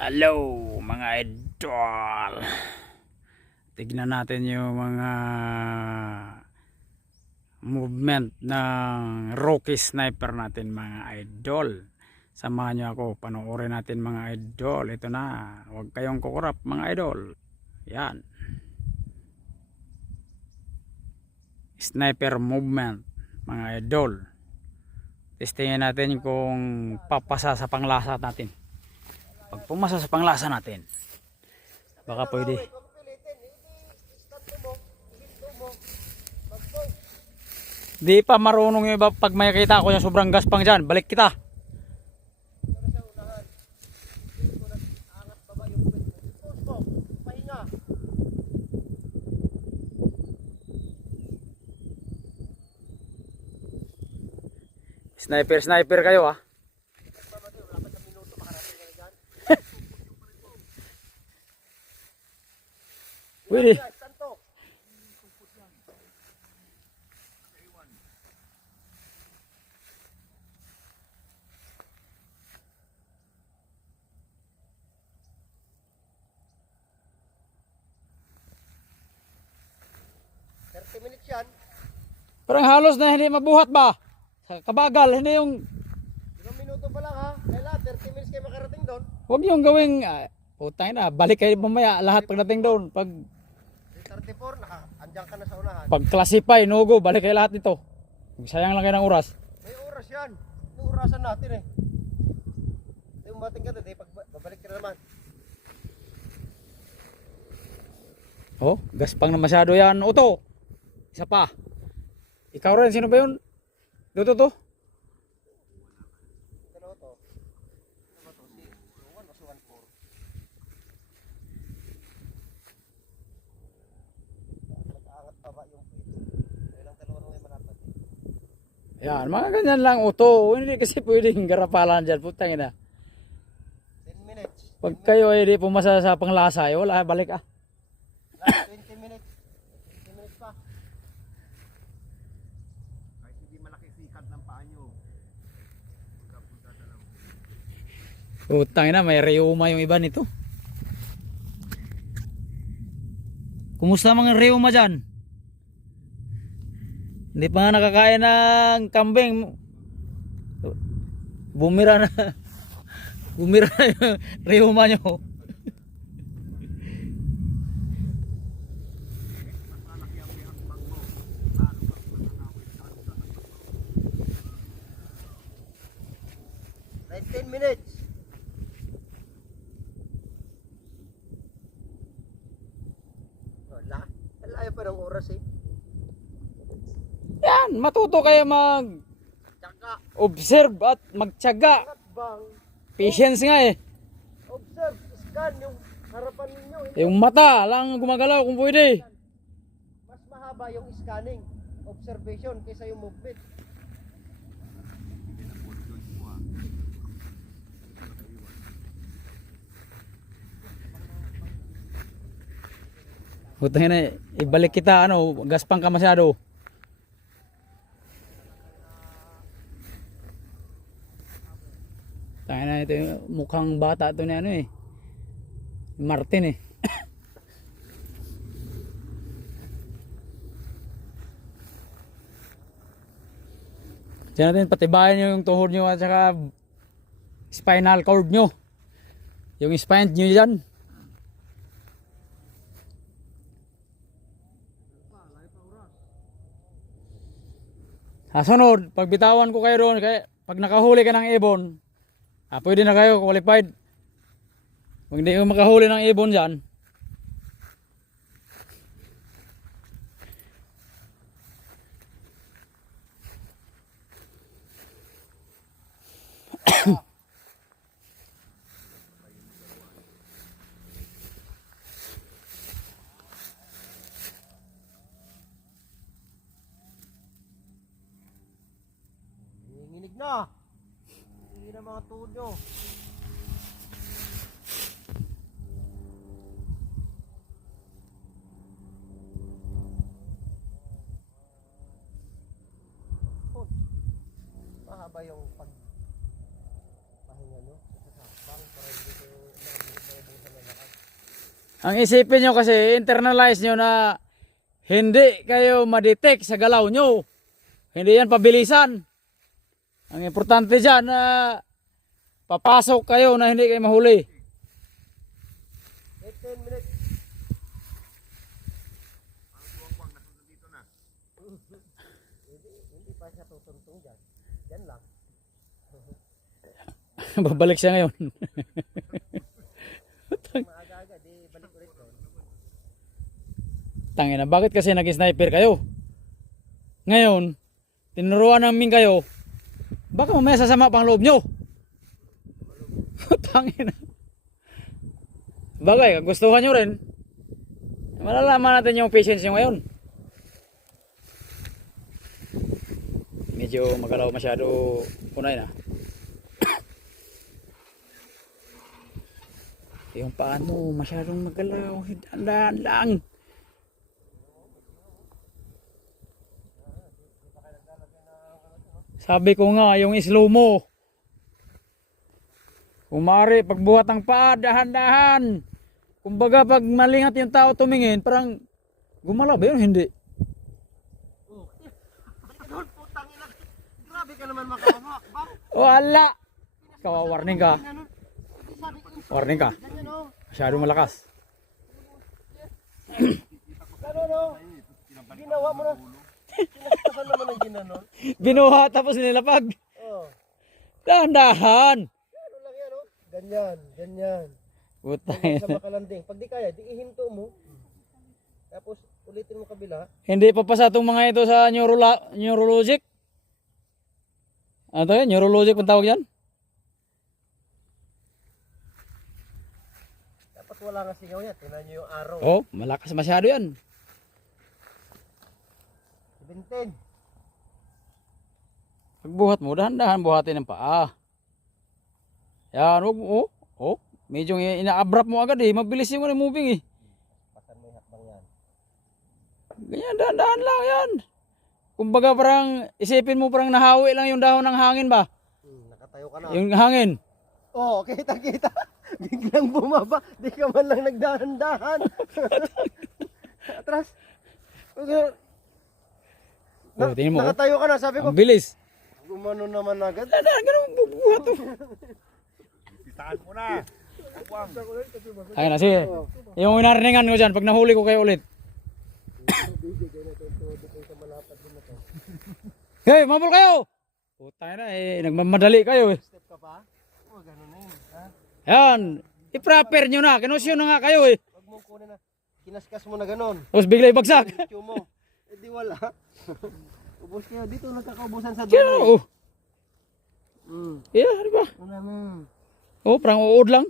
Hello mga idol. Tignan natin yung mga movement ng rookie sniper natin mga idol. Samahan nyo ako, panoorin natin mga idol. Ito na, huwag kayong kukurap mga idol. Yan, sniper movement mga idol. Testingin natin kung papasa sa panglasa natin. Pag pumasa sa panglasa natin, baka pwede. Di pa marunong yung iba. Pag may kita ko yung sobrang gaspang dyan, balik kita. Sniper kayo ah. Pwede. 30 minutes yan. Parang halos na hindi mabuhat ba? Kabagal, hindi yung... 5 minuto pa lang ha. Kailan 30 minutes kayo makarating doon. Huwag yung gawing... putang na, balik kayo mamaya lahat pagdating doon. Pag 34, andyan ka na sa unahan. pag classify, no go, balik kayo lahat dito. Sayang lang kayo ng oras. May oras yan. Yung orasan natin eh. Yung mating ka doon, babalik ka na naman. Oh, gaspang na masyado yan. Uto. Isa pa. Ikaw rin, sino ba yun? Dito to. Ano to? Ano ba to? Si 1 o si 1-4? Nag-aangat pa ba yung pwede? Kailang dalawa nung may malapat eh. Yan, mga ganyan lang uto. Hindi kasi pwedeng garapalan dyan. Putang ina. 10 minutes. Pag kayo ay di pumasa sa panglasa, wala, balik ah. 20 minutes. 20 minutes pa. Kahit hindi malaki sikat ng paa nyo. Punta na lang. Putang ina, may reuma yung iba nito. Kumusta mga reuma dyan? Hindi pa nga nakakain ng kambing. Bumira na. Bumira na yung reuma nyo. Like 10 minutes. Wala. Layo pa ng oras eh. Yan, matuto kayo mag-observe Tsaka. at magtiyaga. Bang. Patience nga eh. Observe. Scan yung harapan ninyo. Yung mata lang gumagalaw kung pwede. Mas mahaba yung scanning. Observation kaysa yung movement. Putang ina, ibalik kita gaspang ka masyado. Tangina na ito yung mukhang bata to ni Martin eh. Diyan natin patibayan yung tuhod nyo at saka spinal cord nyo. Yung spine nyo dyan. Sunod, pag bitawan ko kayo doon, pag nakahuli ka ng ibon, pwede na kayo qualified. Pag hindi ko makahuli ng ibon dyan, Nanginginig na. Hindi na mga tuhod nyo. Mahaba yung pahinga nyo sa sakbang para hindi ko Ang isipin nyo kasi, internalize nyo na hindi kayo madetect sa galaw nyo. Hindi yan pabilisan. Ang importante dyan na papasok kayo na hindi kayo mahuli. 10 minutes. Hindi pa siya tutuntong dyan. Yan lang. Babalik siya ngayon. Maaga-aga, di balik ulit doon. Tangina, bakit kasi nag-sniper kayo? Ngayon, tinuruan namin kayo. Baka mamaya sasama pang loob nyo. Tangina. Bagay, gustuhan nyo rin. Malalaman natin yung patience nyo ngayon. Medyo magalaw masyado unay na. Yung paano masyadong magalaw. Handaan lang. Sabi ko nga, yung slow mo. Kung maaari, pagbuhat ng paa, dahan-dahan. Kumbaga, pag malingat yung tao tumingin, parang gumalaw ba yun? Hindi. Doon, putang ina. Grabe ka naman makahawak. Wala. Warning ka. Warning ka. Ganyan o. Masyadong malakas. Gano'n o. Ginawa mo na. Sinasakasan naman ang ginanon. Binuha tapos nilapag. Oo. Dahan-dahan. Ano lang yan o. Ganyan, ganyan. Putang Sa makalanding. Pag di kaya, di ihinto mo. Tapos ulitin mo kabila. Hindi pa pasa itong mga ito sa neurologic. Ano to yan? Neurologic kung tawag yan? Dapat wala nga singaw yan. Tingnan nyo yung araw. Oh, malakas masyado yan. 17. Pagbuhat mo, dahan-dahan buhatin ng paa. Yan, huwag mo. Oh, medyo ina-abrupt mo agad eh. Mabilis yung moving eh. Pasan mo yung hakbang yan. Ganyan, dahan-dahan lang yan. Kumbaga parang, isipin mo parang nahawi lang yung dahon ng hangin ba? Nakatayo ka na. Yung hangin. Oo, kita-kita. Biglang bumaba. Di ka man lang nagdahan-dahan. Atras. Oh, tingin mo. Nakatayo ka na. Sabi ko, Ang bilis. gumano naman agad. Dahan-dahan, ganun bubuhat to. Pitaan mo na. Ayun na, sige. Yung inariningan ko dyan, pag nahuli ko kayo ulit. Hey, mabul kayo! Putay na eh, nagmamadali kayo eh. Step ka pa? Oo, ganun na yun. Ha? Yan, i-prepare nyo na, kinusyon na nga kayo eh. Huwag mong kunin na. Kinaskas mo na ganun. Tapos bigla ibagsak. Diretso mo. Eh di wala. Ubus niya. Dito nagkakaubusan sa Kaya, doon. oh. Mm. Yeah, di ba? Ano naman? Oh, parang uod lang.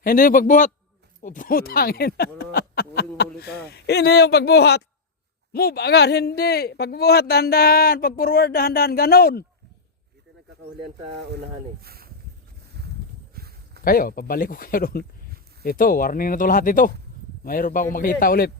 Hindi yung pagbuhat. Oh, putangin. Wala. Huling-huli ka. Hindi yung pagbuhat. Move agad, hindi. Pagbuhat, dahan-dahan. Pag-forward, dahan-dahan. Ganon. Dito nagkakahulian sa unahan eh. Kayo, pabalik ko kayo doon. Ito, warning na to lahat ito. Mayroon pa akong makita ulit.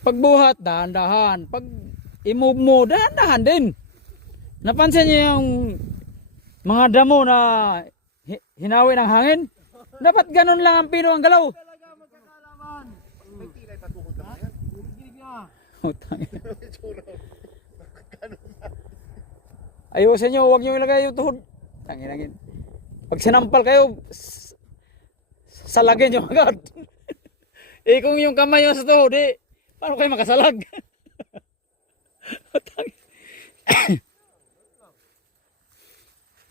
Pagbuhat, dahan-dahan. Pag i-move mo, dahan-dahan din. Napansin niyo yung mga damo na hinawi ng hangin? Dapat ganun lang ang pino ang galaw. Talaga magkakalaman. May tilay patukod na yan. Gilig niya. Ayusin nyo, huwag nyo ilagay yung tuhod. Tangin. Pag sinampal kayo, salagin nyo agad. Eh kung yung kamay nyo sa tuhod, eh, paano kayo makasalag?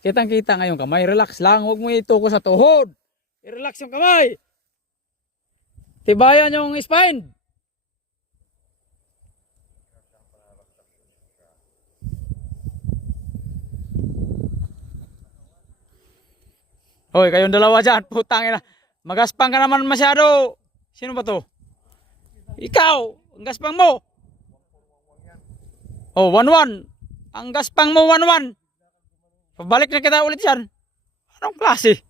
Kitang-kita nga yung kamay, relax lang, huwag mo ituko sa tuhod. I-relax yung kamay. Tibayan yung spine. Hoy, kayong dalawa dyan, putang ina. Magaspang ka naman masyado. Sino ba to? Ikaw, ang gaspang mo. Oh, 1-1. Ang gaspang mo 1-1. Pabalik na kita ulit yan. Anong klase?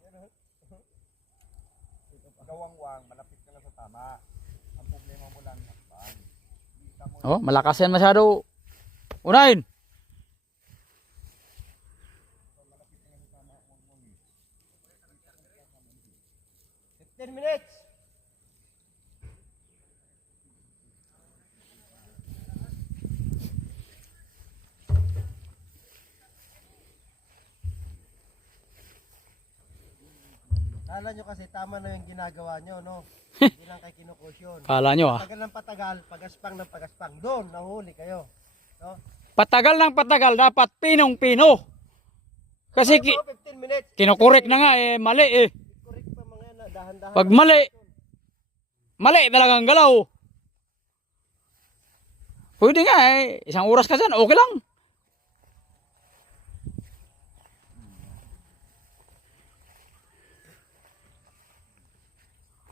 Gawang-wang, malapit ka lang sa tama. Ang problema mo lang, hakbang. Oh, malakas yan masyado. Unahin. 10 minutes. Kala nyo kasi tama na yung ginagawa nyo, no? Hindi lang kay kinukusyon. Kala nyo Patagal ng patagal, pagaspang ng pagaspang. Doon, nahuli kayo. No? Patagal ng patagal, dapat pinong-pino. Kasi 15 minutes. kinukorek na nga mali eh. Correct pa mga yan, dahan-dahan. Pag mali, mali talagang galaw. Pwede nga isang oras ka dyan, okay lang.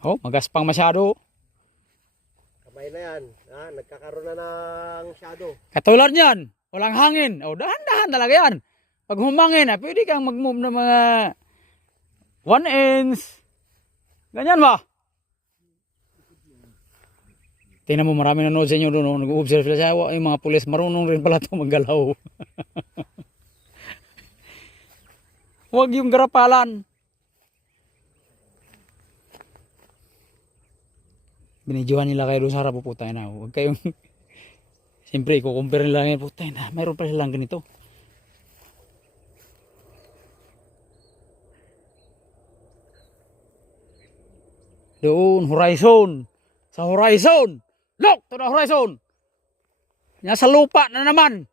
Oh, magaspang masyado. Kamay na yan. Ha? Nagkakaroon na ng shadow. Katulad niyan, walang hangin. Oh, dahan-dahan talaga yan. Pag humangin, pwede kang mag-move ng mga 1 inch. Ganyan ba? Tingnan mo, marami nanood sa inyo doon. Oh. Nag-observe sila siya. Yung mga pulis, marunong rin pala ito maggalaw. Huwag yung garapalan. Binidyohan nila kayo doon sa harap, putay na. Huwag kayong... Siyempre, ikukumpir nila ngayon, putay na. Mayroon pa silang ganito. Doon, horizon. Sa horizon. Look to the horizon. Nasa lupa na naman.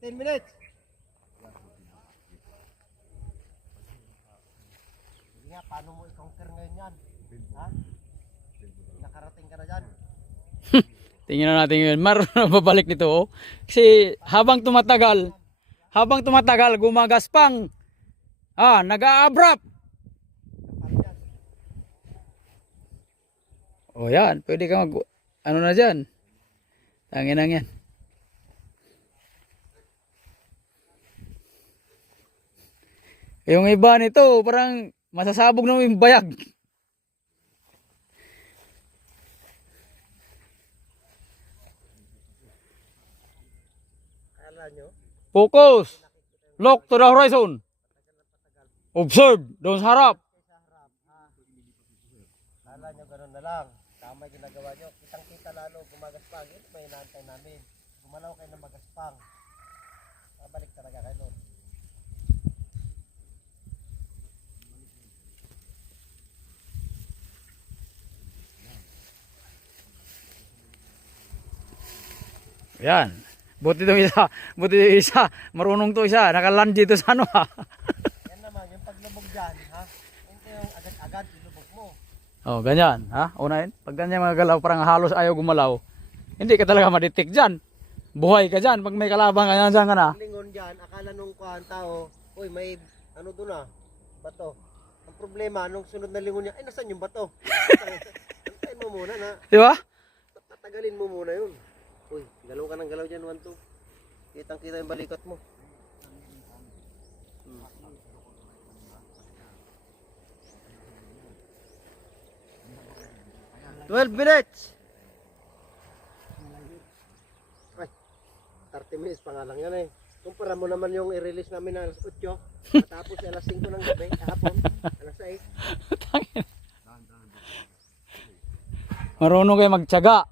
Ten minutes. Sige nga, paano mo i-conquer ngayon yan? Ha? Nakarating ka na dyan. Tingnan natin ngayon. Babalik nito. Oh. Kasi habang tumatagal, gumagaspang. Nag-a-abrupt. O yan, pwede ka mag... Ano na dyan? Tanginang yan. Yung iba nito, parang masasabog na yung bayag. Kala nyo? Focus. Look to the horizon. Observe. Doon sa harap. Kala nyo ganun na lang. Tama yung ginagawa nyo. Kitang-kita lalo, gumagaspang. Ito may inaantay namin. Gumalaw kayo ng magaspang. Babalik talaga kayo doon. Yan. Buti itong isa. Marunong to isa. Nakaland dito sa ano ha. Yan naman, yung paglubog dyan, ha? Ito yung agad-agad ilubog mo. Oh, ganyan. Ha? Unahin. Pag ganyan mga galaw, parang halos ayaw gumalaw. Hindi ka talaga madetect dyan. Buhay ka dyan. Pag may kalabang ka dyan ka na. Lingon dyan, akala nung kuhan tao, uy, may ano doon bato. Ang problema, nung sunod na lingon niya, ay, nasan yung bato? Antayin mo muna na. Di ba? Tatagalin mo muna yun. Uy, galaw ka ng galaw dyan, 1, 2. Kitang-kita yung balikat mo. 12 minutes! Ay, 30 minutes pa nga lang yan eh. Kumpara mo naman yung i-release namin na alas 8, matapos alas 5 ng gabi, kahapon, alas 6. Marunong kayo magtiyaga.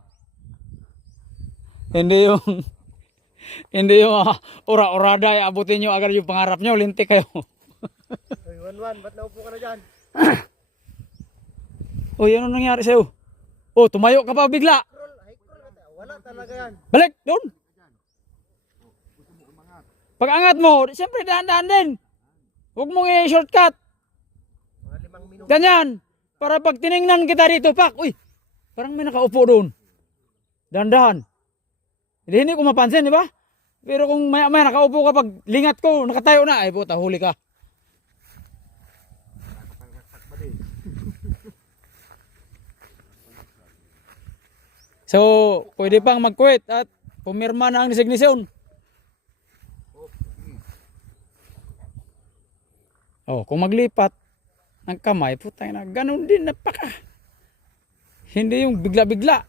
Hindi yung ora-orada, abutin nyo agad yung pangarap nyo, lintik kayo. Uy, 1-1, ba't naupo ka na dyan? Uy, ano nangyari sa'yo? Oh, tumayo ka pa bigla. Wala talaga yan. Balik, doon. Pag angat mo, siyempre dahan-dahan din. Huwag mong i-shortcut. Mga 5 minuto. Ganyan. Para pag tiningnan kita dito, pak, uy, parang may nakaupo doon. Dahan-dahan. Hindi ko mapansin, di ba? Pero kung maya-maya nakaupo ka, pag lingat ko, nakatayo na, ay puta, huli ka. So, pwede pang mag-quit at pumirma na ang resignation. Oh, kung maglipat, ang kamay, putang na, ganun din, napaka. Hindi yung bigla-bigla.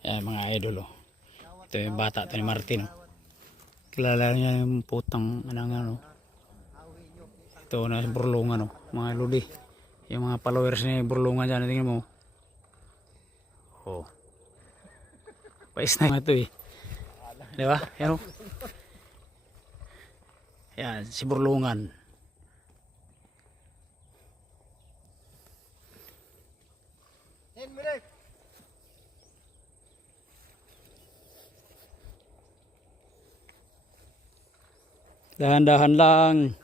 Yan mga idol oh. Ito yung bata ito ni Martin oh. Kilala niya yung putang ano. Ito na burlungan oh, mga lodi. Yung mga followers ni burlungan dyan, tingnan mo. Oh. Pais na ito eh. Di ba? Yan oh. Yan, si burlungan. Dahan-dahan lang.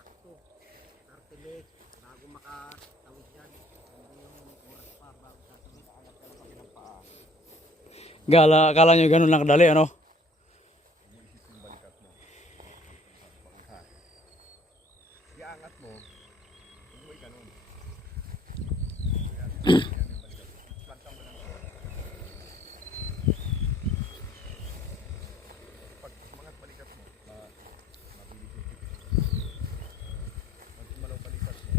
Kala nyo ganun lang kadali ano? Iangat mo, huwag mo ikanon. Plantang mo lang. Pag umangat balikat mo, mabilis yung tipis. Pag sumalaw balikat mo,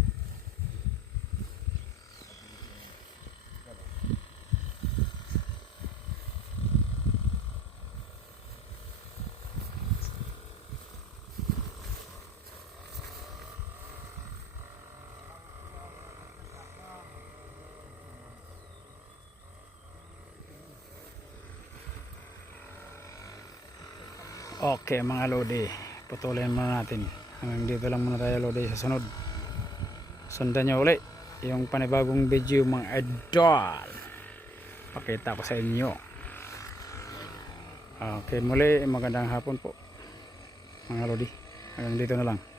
Okay mga lodi, putulin muna natin. Hanggang dito lang muna tayo lodi, sa sunod. Sundan nyo ulit yung panibagong video mga idol. Pakita ko sa inyo. Okay muli, magandang hapon po mga lodi. Hanggang dito na lang.